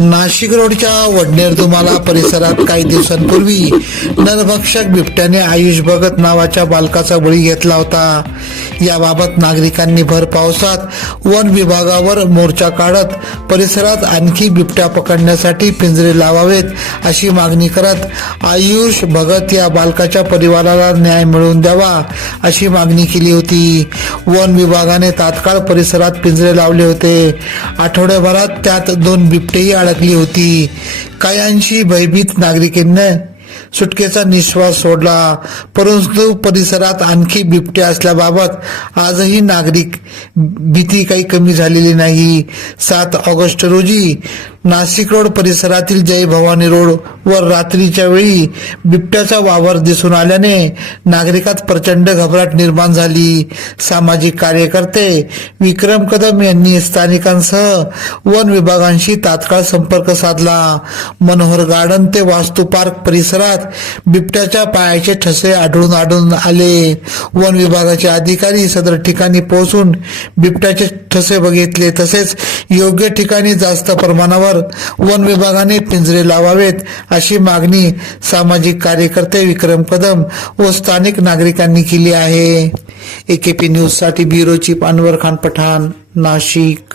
नाशिक रोडच्या वडनेर दुमाला परिसरात काही दिवसांपूर्वी नरभक्षक बिबट्याने आयुष भगत नावाच्या बालकाचा बळी घेतला होता. याबाबत नागरिकांनी भर पावसात वन विभागावर मोर्चा काढत परिसरात आणखी बिबट्या पकडण्यासाठी पिंजरे लावावेत अशी मागणी करत आयुष भगत या बालकाच्या परिवाराला न्याय मिळवून द्यावा अशी मागणी केली होती. वन विभागाने तात्काळ परिसरात पिंजरे लावले होते. आठवड्याभरात त्यात दोन बिबटेही अडकली होती. काही भयभीत नागरिकांना सुटकेचा निश्वास सोडला. परंतु परिसरात आणखी बिबटे असल्याबाबत आजही नागरिक भीती काही कमी झालेली नाही. सात ऑगस्ट रोजी नाशिक रोड परिसरातील जय भवानी रोड वर रात्रीच्या वेळी बिबट्याचा वावर दिसून आल्याने नागरिकात प्रचंड घबराट निर्माण झाली. सामाजिक कार्यकर्ते विक्रम कदम यांनी स्थानिकांसह वन विभागांशी तात्काळ संपर्क साधला. मनोहर गार्डन ते वास्तू पार्क परिसरात बिबट्याच्या पायाचे ठसे आढळून आढळून आले. वन विभागाचे अधिकारी सदर ठिकाणी पोहोचून बिबट्याचे ठसे बघितले. तसेच योग्य ठिकाणी जास्त प्रमाणावर वन विभागाने पिंजरे लावावेत अशी मागणी सामाजिक कार्यकर्ते विक्रम कदम व स्थानिक नागरिकांनी केली आहे. एकेपी न्यूजसाठी ब्युरो चीफ अनवर खान पठाण नाशिक.